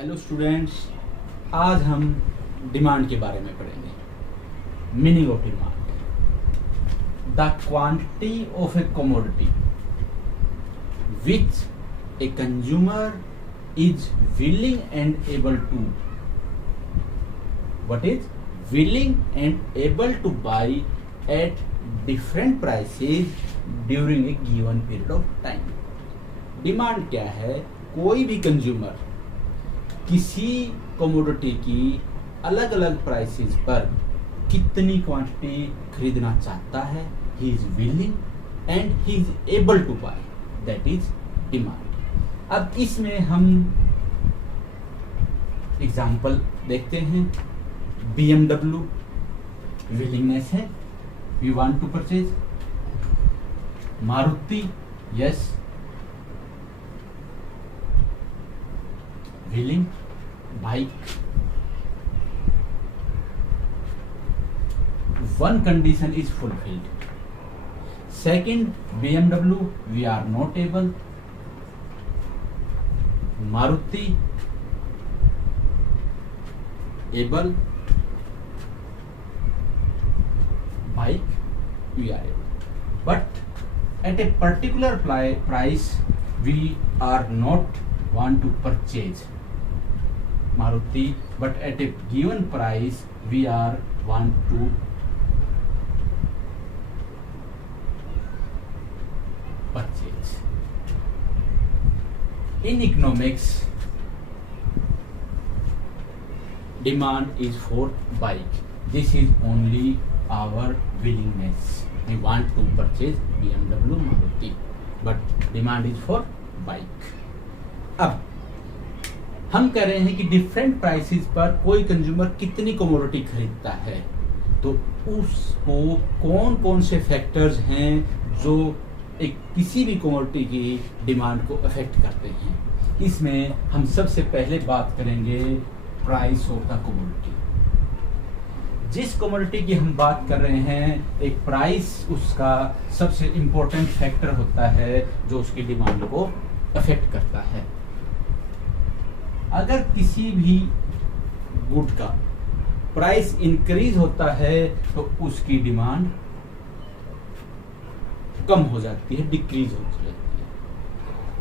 Hello students, आज हम demand के बारे में पढ़ेंगे। Meaning of demand: the quantity of a commodity which a consumer is willing and able to buy at different prices during a given period of time। Demand क्या है? कोई भी कंज्यूमर किसी कमोडिटी की अलग अलग प्राइसेस पर कितनी क्वांटिटी खरीदना चाहता है, he is willing and he is able to buy, that is demand. अब इसमें हम एग्जांपल देखते हैं। BMW विलिंगनेस है, we want to purchase. Maruti yes willing. Bike, one condition is fulfilled. Second, BMW we are not able. Maruti able. Bike we are able, but at a particular price we are not want to purchase Maruti, but at a given price we are want to purchase. In economics, demand is for bike. This is only our willingness. We want to purchase BMW, Maruti, but demand is for bike. अब हम कह रहे हैं कि different prices पर कोई consumer कितनी commodity खरीदता है, तो उसको कौन कौन से फैक्टर्स हैं जो एक किसी भी कमोडिटी की डिमांड को अफेक्ट करते हैं। इसमें हम सबसे पहले बात करेंगे प्राइस ऑफ द कमोडिटी। जिस कमोडिटी की हम बात कर रहे हैं, एक प्राइस उसका सबसे इम्पोर्टेंट फैक्टर होता है जो उसकी डिमांड को अफेक्ट करता है। अगर किसी भी गुड का प्राइस इंक्रीज होता है तो उसकी डिमांड कम हो जाती है, डिक्रीज हो जाती है।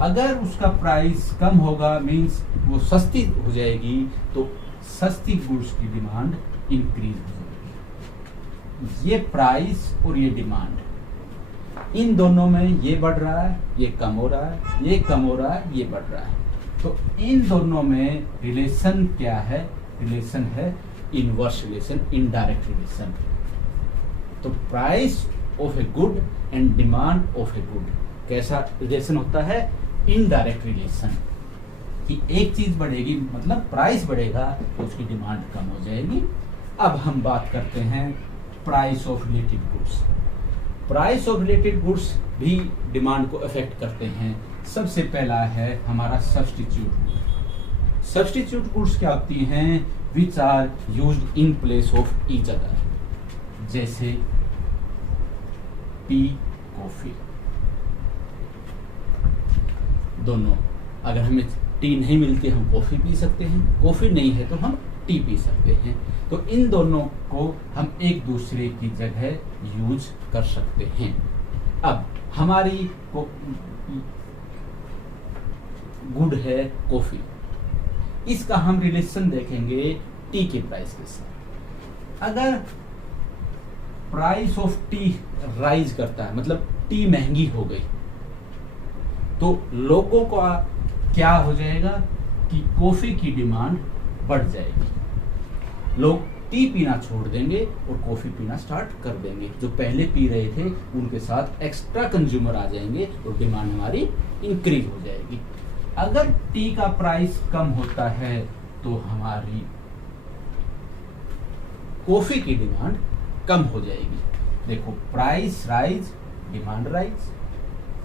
अगर उसका प्राइस कम होगा मींस वो सस्ती हो जाएगी, तो सस्ती गुड्स की डिमांड इंक्रीज हो जाएगी। ये प्राइस और ये डिमांड, इन दोनों में ये बढ़ रहा है, ये कम हो रहा है, ये कम हो रहा है, ये बढ़ रहा है। तो इन दोनों में रिलेशन क्या है? रिलेशन है इनवर्स रिलेशन, इनडायरेक्ट रिलेशन। तो price of a good and demand of a good कैसा रिलेशन होता है? इनडायरेक्ट रिलेशन, कि एक चीज बढ़ेगी मतलब प्राइस बढ़ेगा तो उसकी डिमांड कम हो जाएगी। अब हम बात करते हैं price of related goods. Price of related goods भी डिमांड को अफेक्ट करते हैं। सबसे पहला है हमारा सब्स्टिट्यूट। सब्स्टिट्यूट गुड्स क्या होती हैं? Which are used in place of each other, जैसे टी, कॉफी। दोनों, अगर हमें टी नहीं मिलती हम कॉफी पी सकते हैं, कॉफी नहीं है तो हम टी पी सकते हैं। तो इन दोनों को हम एक दूसरे की जगह यूज कर सकते हैं। अब हमारी गुड है कॉफी, इसका हम रिलेशन देखेंगे टी के प्राइस के साथ। अगर प्राइस ऑफ टी राइज करता है, मतलब टी महंगी हो गई, तो लोगों का क्या हो जाएगा कि कॉफी की डिमांड बढ़ जाएगी। लोग टी पीना छोड़ देंगे और कॉफी पीना स्टार्ट कर देंगे। जो पहले पी रहे थे उनके साथ एक्स्ट्रा कंज्यूमर आ जाएंगे और डिमांड हमारी इंक्रीज हो जाएगी। अगर टी का प्राइस कम होता है तो हमारी कॉफी की डिमांड कम हो जाएगी। देखो, price rise, demand rise,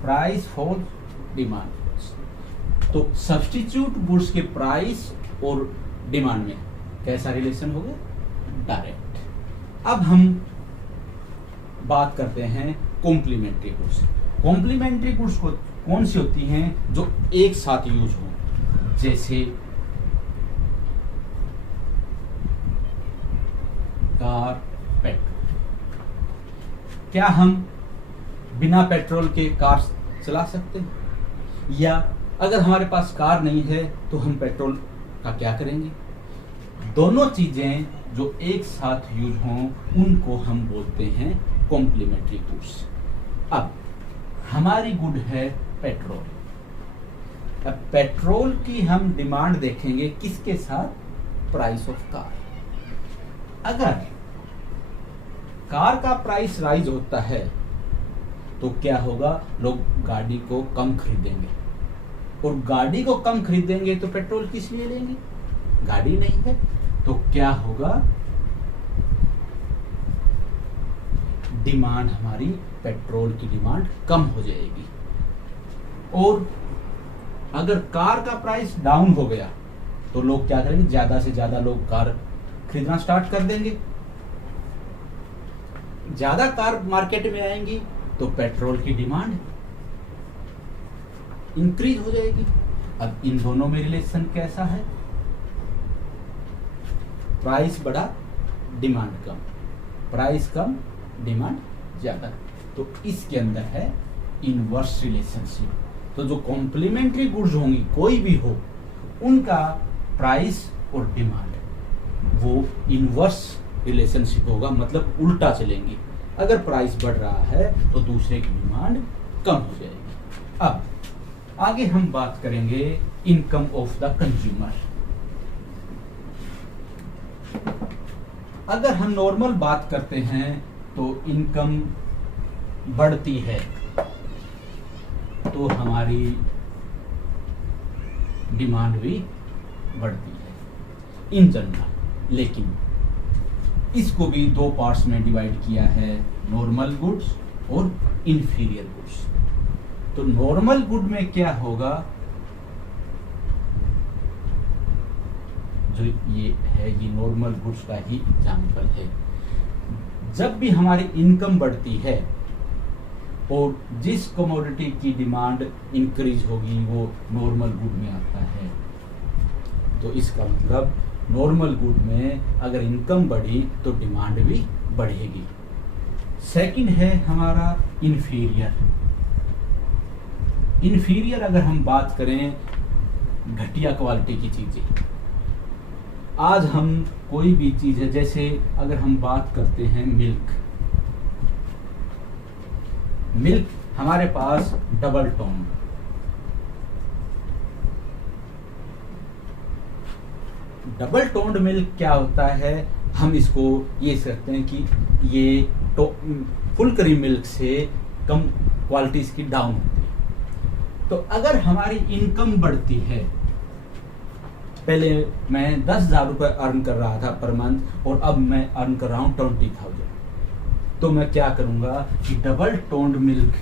price fall, demand falls. तो सब्स्टिट्यूट गुड्स के प्राइस और डिमांड में कैसा रिलेशन होगा? डायरेक्ट। अब हम बात करते हैं कॉम्प्लीमेंट्री गुड्स। कॉम्प्लीमेंट्री गुड्स को कौन सी होती हैं? जो एक साथ यूज हो, जैसे कार पेट्रोल। क्या हम बिना पेट्रोल के कार चला सकते हैं? या अगर हमारे पास कार नहीं है तो हम पेट्रोल का क्या करेंगे? दोनों चीजें जो एक साथ यूज हों उनको हम बोलते हैं कॉम्प्लीमेंट्री गुड्स। अब हमारी गुड है पेट्रोल। अब पेट्रोल की हम डिमांड देखेंगे किसके साथ? Price of car. अगर कार का प्राइस राइज होता है तो क्या होगा? लोग गाड़ी को कम खरीदेंगे, और गाड़ी को कम खरीदेंगे तो पेट्रोल किस लिए लेंगे? गाड़ी नहीं है तो क्या होगा? डिमांड, हमारी पेट्रोल की डिमांड कम हो जाएगी। और अगर कार का प्राइस डाउन हो गया तो लोग क्या करेंगे? ज्यादा से ज्यादा लोग कार खरीदना स्टार्ट कर देंगे। ज्यादा कार मार्केट में आएंगी तो पेट्रोल की डिमांड इंक्रीज हो जाएगी। अब इन दोनों में रिलेशन कैसा है? प्राइस बढ़ा, डिमांड कम, प्राइस कम, डिमांड ज्यादा। तो इसके अंदर है इनवर्स रिलेशनशिप। तो जो कॉम्प्लीमेंट्री गुड्स होंगी, कोई भी हो, उनका प्राइस और डिमांड वो इनवर्स रिलेशनशिप होगा, मतलब उल्टा चलेंगी। अगर प्राइस बढ़ रहा है तो दूसरे की डिमांड कम हो जाएगी। अब आगे हम बात करेंगे इनकम ऑफ द कंज्यूमर। अगर हम नॉर्मल बात करते हैं तो इनकम बढ़ती है तो हमारी डिमांड भी बढ़ती है इन जनरल। लेकिन इसको भी दो पार्ट्स में डिवाइड किया है, नॉर्मल गुड्स और इंफीरियर गुड्स। तो नॉर्मल गुड में क्या होगा? जो ये है, ये नॉर्मल गुड्स का ही एग्जाम्पल है। जब भी हमारी इनकम बढ़ती है और जिस कमोडिटी की डिमांड इंक्रीज होगी वो नॉर्मल गुड में आता है। तो इसका मतलब नॉर्मल गुड में अगर इनकम बढ़ी तो डिमांड भी बढ़ेगी। सेकंड है हमारा इंफीरियर। इंफीरियर अगर हम बात करें घटिया क्वालिटी की चीजें, आज हम कोई भी चीज है, जैसे अगर हम बात करते हैं मिल्क, मिल्क हमारे पास double tone, double toned milk क्या होता है? हम इसको ये सकते हैं कि ये फुल क्रीम मिल्क से कम क्वालिटी इसकी डाउन होती है। तो अगर हमारी इनकम बढ़ती है, पहले मैं 10,000 रुपए अर्न कर रहा था पर मंथ और अब मैं अर्न कर रहा हूं 20,000, तो मैं क्या करूंगा कि डबल टोन्ड मिल्क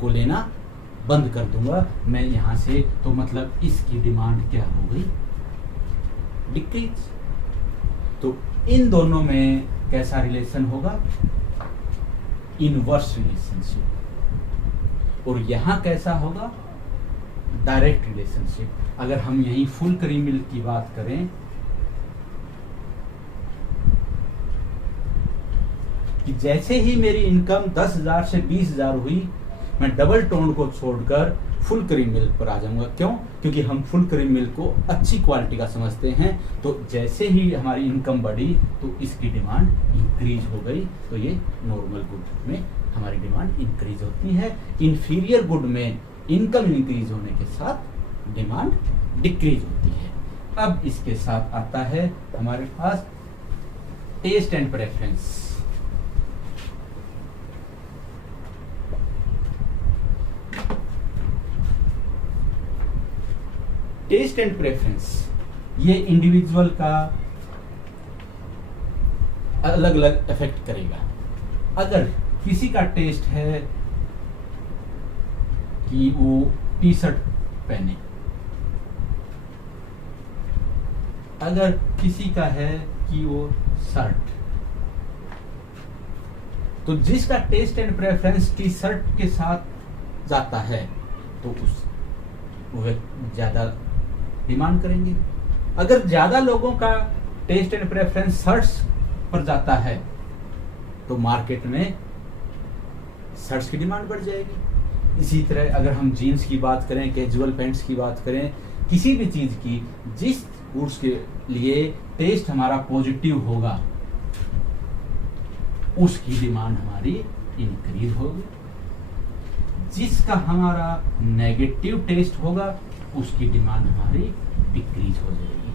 को लेना बंद कर दूंगा मैं यहां से। तो मतलब इसकी डिमांड क्या हो गई? डिक्रीज। तो इन दोनों में कैसा रिलेशन होगा? Inverse relationship. और यहां कैसा होगा? Direct relationship. अगर हम यहीं फुल क्रीम मिल्क की बात करें कि जैसे ही मेरी इनकम 10,000 से 20,000 हुई, मैं डबल टोन को छोड़कर फुल क्रीम मिल्क पर आ जाऊंगा। क्यों? क्योंकि हम फुल क्रीम मिल्क को अच्छी क्वालिटी का समझते हैं। तो जैसे ही हमारी इनकम बढ़ी तो इसकी डिमांड इंक्रीज हो गई। तो ये नॉर्मल गुड में हमारी डिमांड इंक्रीज होती है। इंफीरियर गुड में इनकम इंक्रीज होने के साथ डिमांड डिक्रीज होती है। अब इसके साथ आता है हमारे पास taste and preference. Taste and preference ये इंडिविजुअल का अलग अलग इफेक्ट करेगा। अगर किसी का टेस्ट है कि वो टी शर्ट पहने, अगर किसी का है कि वो शर्ट, तो जिसका taste and preference T shirt के साथ जाता है तो वो ज्यादा डिमांड करेंगे। अगर ज्यादा लोगों का टेस्ट एंड प्रेफरेंस शर्ट्स पर जाता है तो मार्केट में शर्ट्स की डिमांड बढ़ जाएगी। इसी तरह अगर हम जीन्स की बात करें, कैजुअल पैंट्स की बात करें, किसी भी चीज की जिस गुड्स के लिए टेस्ट हमारा पॉजिटिव होगा उसकी डिमांड हमारी इंक्रीज होगी, जिसका हमारा नेगेटिव टेस्ट होगा उसकी डिमांड हमारी डिक्रीज हो जाएगी।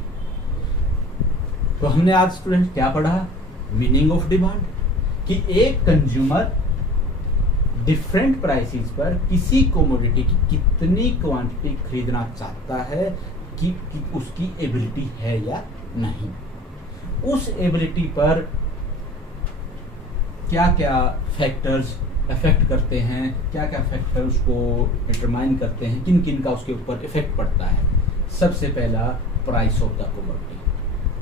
तो हमने आज स्टूडेंट क्या पढ़ा? मीनिंग ऑफ डिमांड, कि एक कंज्यूमर डिफरेंट प्राइसेस पर किसी कोमोडिटी की कितनी क्वांटिटी खरीदना चाहता है कि उसकी एबिलिटी है या नहीं, उस एबिलिटी पर क्या क्या फैक्टर्स इफेक्ट करते हैं, क्या क्या फैक्टर उसको डिटरमाइन करते हैं, किन किन का उसके ऊपर इफेक्ट पड़ता है। सबसे पहला प्राइस ऑफ द कोमोडिटी,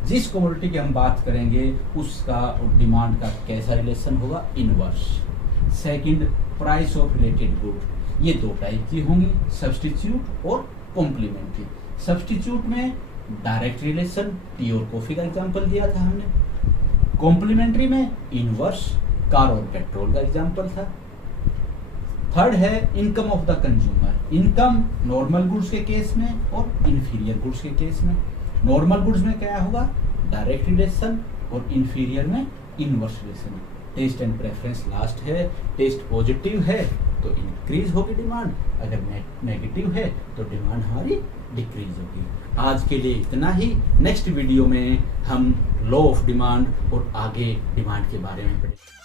जिस कोमोडिटी की हम बात करेंगे उसका डिमांड का कैसा रिलेशन होगा, inverse. Second, price of related good, ये दो टाइप की होंगी, सब्स्टिट्यूट और कॉम्प्लीमेंट्री। सब्स्टिट्यूट में डायरेक्ट रिलेशन, टी और कॉफी का एग्जांपल दिया था हमने। कॉम्प्लीमेंट्री में इनवर्स, कार और पेट्रोल का एग्जांपल था। थर्ड है income of the consumer, income normal goods के केस में और इंफीरियर गुड्स के केस में। नॉर्मल गुड्स में क्या होगा, डायरेक्ट रिलेशन, और इंफीरियर में inverse relation. Test and preference last है, टेस्ट पॉजिटिव है तो इंक्रीज होगी डिमांड, अगर नेगेटिव है तो डिमांड हमारी डिक्रीज होगी। आज के लिए इतना ही, नेक्स्ट वीडियो में हम लॉ ऑफ डिमांड और आगे डिमांड के बारे में पढ़ेंगे।